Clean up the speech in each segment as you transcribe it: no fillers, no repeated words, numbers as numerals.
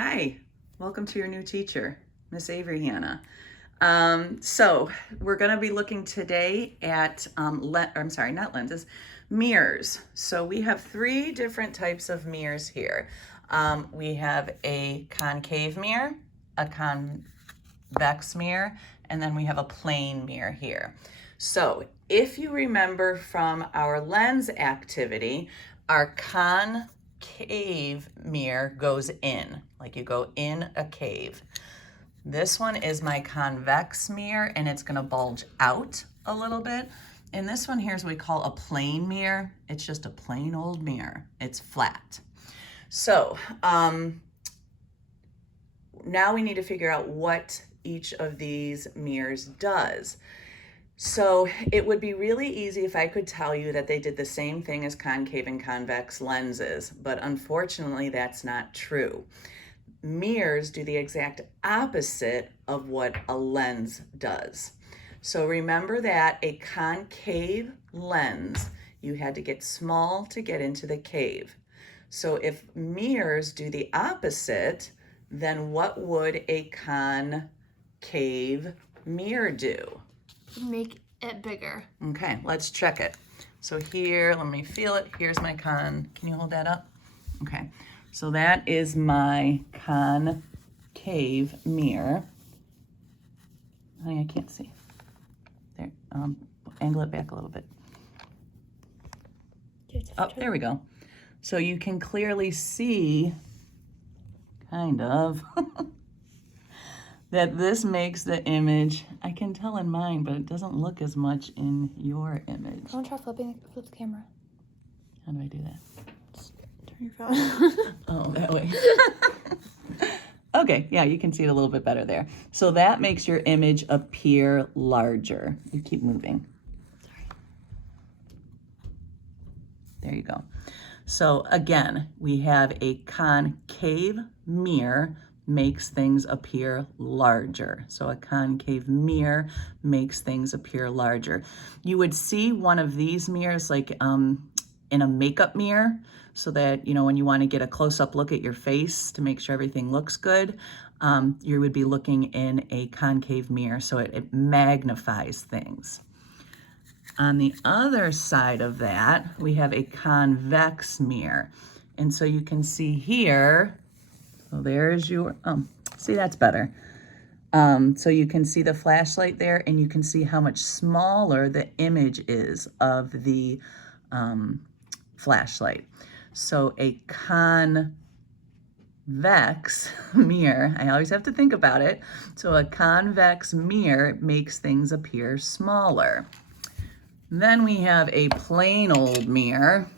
Hi, welcome to your new teacher, Miss Avery Hanna. So we're going to be looking today at, not lenses, mirrors. So we have three different types of mirrors here. We have a concave mirror, a convex mirror, and then we have a plane mirror here. So if you remember from our lens activity, our concave mirror goes in, like you go in a cave. This one is my convex mirror, and it's gonna bulge out a little bit. And this one here is what we call a plane mirror. It's just a plain old mirror. It's flat. So now we need to figure out what each of these mirrors does. So it would be really easy if I could tell you that they did the same thing as concave and convex lenses, but unfortunately that's not true. Mirrors do the exact opposite of what a lens does. So remember that a concave lens, you had to get small to get into the cave. So if mirrors do the opposite, then what would a concave mirror do? Make it bigger. Okay, let's check it. So here, let me feel it. Here's my can you hold that up? Okay, so that is my concave mirror. Honey, I can't see. There, angle it back a little bit. Oh, there we go. So you can clearly see, kind of, that this makes the image, I can tell in mine, but it doesn't look as much in your image. I want to try flip the camera. How do I do that? Just turn your phone. Oh, that way. Okay, yeah, you can see it a little bit better there. So that makes your image appear larger. You keep moving. Sorry. There you go. So again, we have a concave mirror makes things appear larger. So a concave mirror makes things appear larger. You would see one of these mirrors like in a makeup mirror, so that, you know, when you want to get a close-up look at your face to make sure everything looks good, you would be looking in a concave mirror, so it magnifies things. On the other side of that, we have a convex mirror. And so you can see here, so there's your, see, that's better. So you can see the flashlight there, and you can see how much smaller the image is of the flashlight. So a convex mirror, I always have to think about it. So a convex mirror makes things appear smaller. Then we have a plain old mirror.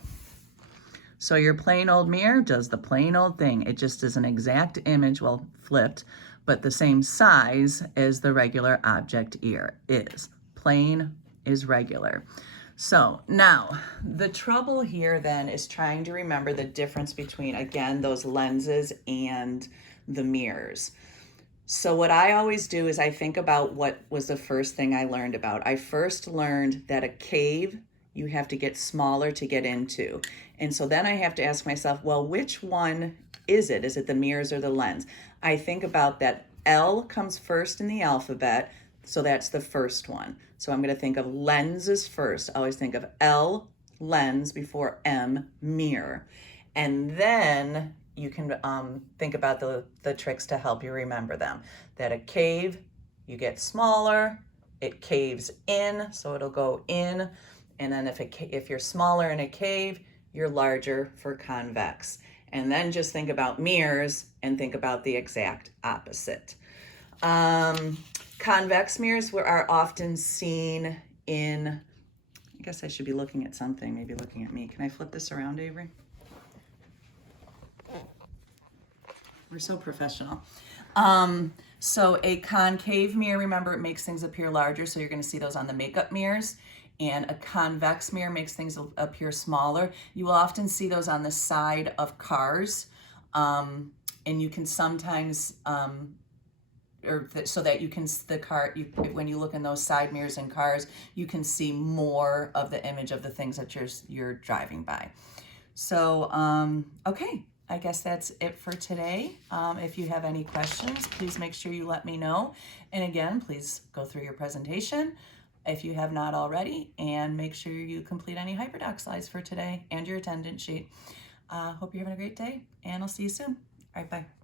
So your plain old mirror does the plain old thing. It just is an exact image, well, flipped, but the same size as the regular object ear is. Plain is regular. So now the trouble here then is trying to remember the difference between, again, those lenses and the mirrors. So what I always do is I think about what was the first thing I learned about. I first learned that a cave, you have to get smaller to get into. And so then I have to ask myself, well, which one is it? Is it the mirrors or the lens? I think about that L comes first in the alphabet, so that's the first one. So I'm going to think of lenses first. I always think of L, lens, before M, mirror. And then you can think about the tricks to help you remember them. That a cave, you get smaller, it caves in, so it'll go in. And then if you're smaller in a cave, you're larger for convex. And then just think about mirrors and think about the exact opposite. Convex mirrors are often seen in, I guess I should be looking at something, maybe looking at me. Can I flip this around, Avery? We're so professional. So a concave mirror, remember, it makes things appear larger, so you're going to see those on the makeup mirrors. And a convex mirror makes things appear smaller. You will often see those on the side of cars. And you can sometimes, so that you can, when you look in those side mirrors in cars, you can see more of the image of the things that you're driving by. So, okay. I guess that's it for today. If you have any questions, please make sure you let me know. And again, please go through your presentation if you have not already, and make sure you complete any hyperdox for today and your attendance sheet. Hope you're having a great day, and I'll see you soon. All right, bye.